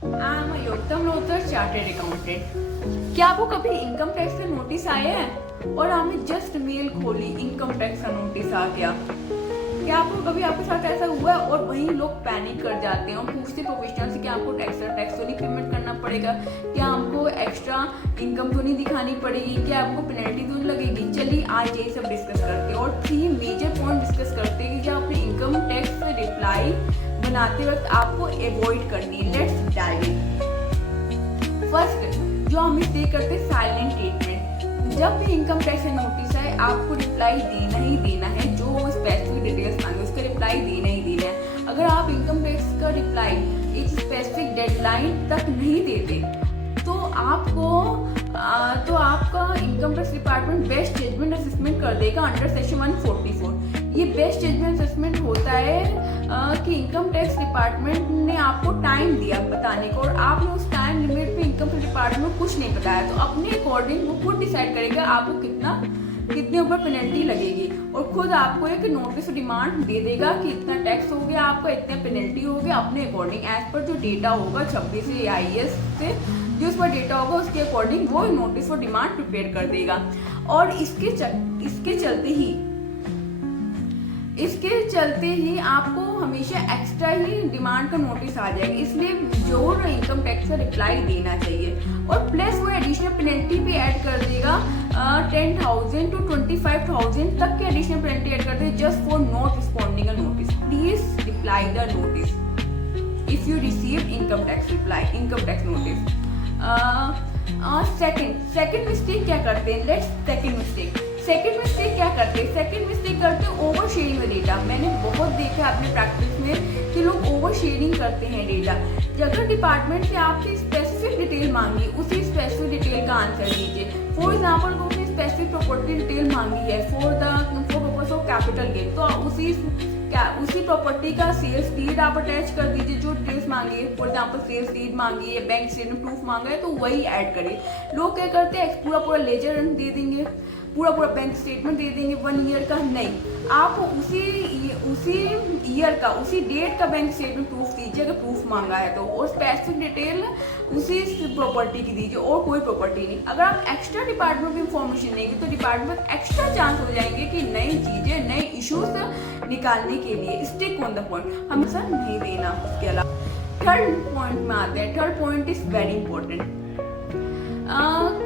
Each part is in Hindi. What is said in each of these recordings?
I'm a Yogta Malhotra, chartered accountant. क्या आपको कभी इनकम टैक्स का नोटिस आया है और आपने जस्ट मेल खोली, इनकम टैक्स का नोटिस आ गया? क्या आपको कभी आपके साथ ऐसा हुआ है? और वहीं लोग पैनिक कर जाते हैं और पूछते प्रोफेशनल से कि आपको टैक्स तो नहीं पेमेंट करना पड़ेगा, क्या हमको एक्स्ट्रा इनकम तो नहीं दिखानी पड़ेगी, क्या आपको पेनल्टी तो नहीं लगेगी? चलिए आज यही सब डिस्कस करते हैं और 3 मेजर पॉइंट डिस्कस करते हैं कि जो आपने इनकम टैक्स रिप्लाई बनाते वक्त आपको अवॉइड करनी है। Let's dive in. फर्स्ट, जो हम मिस्टेक करते हैं, साइलेंट ट्रीटमेंट। जब भी इनकम टैक्स का नोटिस आए आपको रिप्लाई देना ही देना है, जो स्पेसिफिक डिटेल्स मांगे उसका रिप्लाई देना ही देना है। अगर आप इनकम टैक्स का रिप्लाई एक स्पेसिफिक डेडलाइन तक नहीं देते तो आपका income tax department best judgement assessment कर देगा अंडर सेक्शन 144। ये बेस्ट जजमेंट असेसमेंट होता है कि इनकम टैक्स डिपार्टमेंट ने आपको टाइम दिया बताने को और आपने उस टाइम लिमिट पे इनकम टैक्स डिपार्टमेंट को कुछ नहीं बताया, तो अपने अकॉर्डिंग वो खुद डिसाइड करेगा आपको कितने ऊपर पेनल्टी लगेगी और खुद आपको एक नोटिस डिमांड दे देगा कि इतना टैक्स हो गया आपका, इतना पेनल्टी हो गया। अपने अकॉर्डिंग एज पर जो डेटा होगा 26 AIS से जो उस पर डेटा होगा उसके अकॉर्डिंग वो नोटिस और डिमांड प्रिपेयर कर देगा। और इसके चलते ही आपको हमेशा एक्स्ट्रा ही डिमांड का नोटिस आ जाएगा, इसलिए जो इनकम टैक्स का रिप्लाई देना चाहिए। और प्लस वो एडिशनल पेनल्टी भी ऐड कर देगा 10,000 to 25,000 तक के एडिशनल पेनल्टी ऐड कर देगा just for not responding a notice. Please reply the notice if you receive income tax notice. Second mistake क्या करते हैं? सेकंड मिस्टेक क्या करते हैं? सेकंड मिस्टेक करते हैं ओवर शेयरिंग डेटा। मैंने बहुत देखा है अपने प्रैक्टिस में कि लोग ओवर शेयरिंग करते हैं डेटा। अगर डिपार्टमेंट से आपसे स्पेसिफिक डिटेल मांगी, उसी स्पेसिफिक डिटेल का आंसर दीजिए। फॉर एग्जाम्पल उसने स्पेसिफिक प्रॉपर्टी डिटेल मांगी है for purpose of capital gain, तो उसी प्रॉपर्टी का सेल्स डीड आप अटैच कर दीजिए। जो डिटेल्स मांगी है, फॉर एग्जाम्पल सेल्स डीड मांगी है, बैंक स्टेटमेंट प्रूफ मांगा है, तो वही ऐड करिए। लोग क्या करते हैं पूरा लेजर दे देंगे, पूरा बैंक स्टेटमेंट दे देंगे 1 ईयर का। नहीं, आप उसी ईयर का, उसी डेट का बैंक स्टेटमेंट प्रूफ दीजिए अगर प्रूफ मांगा है तो, और स्पेसिफिक डिटेल उसी प्रॉपर्टी की दीजिए और कोई प्रॉपर्टी नहीं। अगर आप एक्स्ट्रा डिपार्टमेंट की इंफॉर्मेशन देंगे तो डिपार्टमेंट एक्स्ट्रा चांस हो जाएंगे कि नई चीजें, नए इश्यूज निकालने के लिए। स्टिक ऑन द पॉइंट हमेशा नहीं देना। उसके अलावा थर्ड पॉइंट में आते हैं। Third point is very important.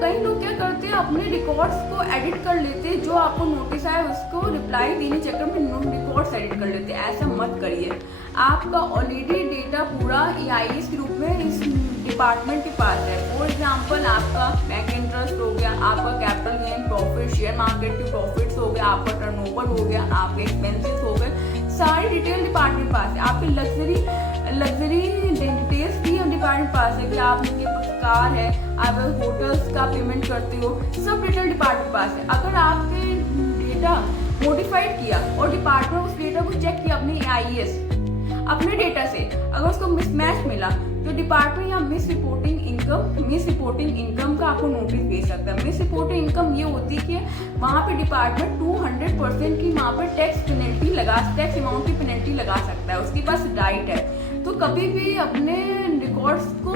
कई लोग क्या करते हैं अपने रिकॉर्ड्स को एडिट कर लेते हैं, जो आपको नोटिस आया उसको रिप्लाई देने चक्कर में रिकॉर्ड्स एडिट कर लेते हैं। ऐसा मत करिए। आपका ऑलरेडी डेटा पूरा AIS के रूप में इस डिपार्टमेंट के पास है। फॉर एग्जांपल आपका बैंक इंटरेस्ट हो गया, आपका capital gain profit, share market के प्रॉफिट्स हो गया, आपका टर्नओवर हो गया, आपके एक्सपेंसेस हो गए, सारी डिटेल डिपार्टमेंट पास है। आपके लग्जरी डिटेल्स भी डिपार्टमेंट पास है कि आपके पास कार है, आप होटल्स का पेमेंट करते हो, सब डिटेल डिपार्टमेंट पास है। अगर आपके डेटा मॉडिफाइड किया और डिपार्टमेंट उस डेटा को चेक किया अपने AIS अपने डेटा से, अगर उसको मिसमैच मिला तो डिपार्टमेंट या मिस रिपोर्टिंग इनकम का आपको नोटिस भेज सकता है। मिस रिपोर्टिंग इनकम ये होती है कि वहाँ पे डिपार्टमेंट 200% की वहाँ पे टैक्स अमाउंट की पेनल्टी लगा सकता है, उसके पास राइट है। तो कभी भी अपने रिकॉर्ड्स को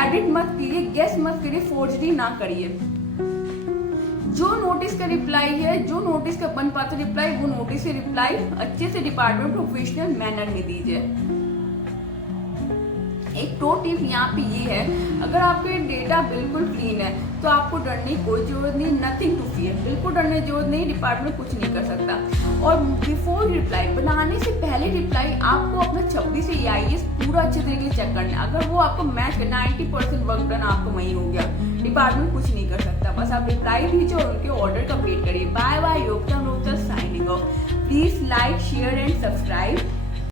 एडिट मत कीजिए, गेस मत करिए, फोर्जरी ना करिए। जो नोटिस का रिप्लाई है, जो नोटिस का बन पाता रिप्लाई, वो नोटिस से रिप्लाई अच्छे से डिपार्टमेंट प्रोफेशनल मैनर में दीजिए। एक प्रो टिप यहाँ पे ये है, अगर आपके डेटा बिल्कुल क्लीन है तो आपको डरने की कोई जरूरत नहीं, नथिंग टू फियर। बिल्कुल डरने की जरूरत नहीं, डिपार्टमेंट कुछ नहीं कर सकता। और बिफोर रिप्लाई, बनाने से पहले रिप्लाई आपको अपना 26 AIS पूरा अच्छे तरीके से चेक करना है। अगर वो आपको मैच कर 90% वर्क डन आपको वहीं हो गया, डिपार्टमेंट कुछ नहीं कर सकता। बस आप रिप्लाई दीजिए और उनके ऑर्डर कंप्लीट करिए। Bye bye, Yogta Malhotra signing off. Please like, share and subscribe.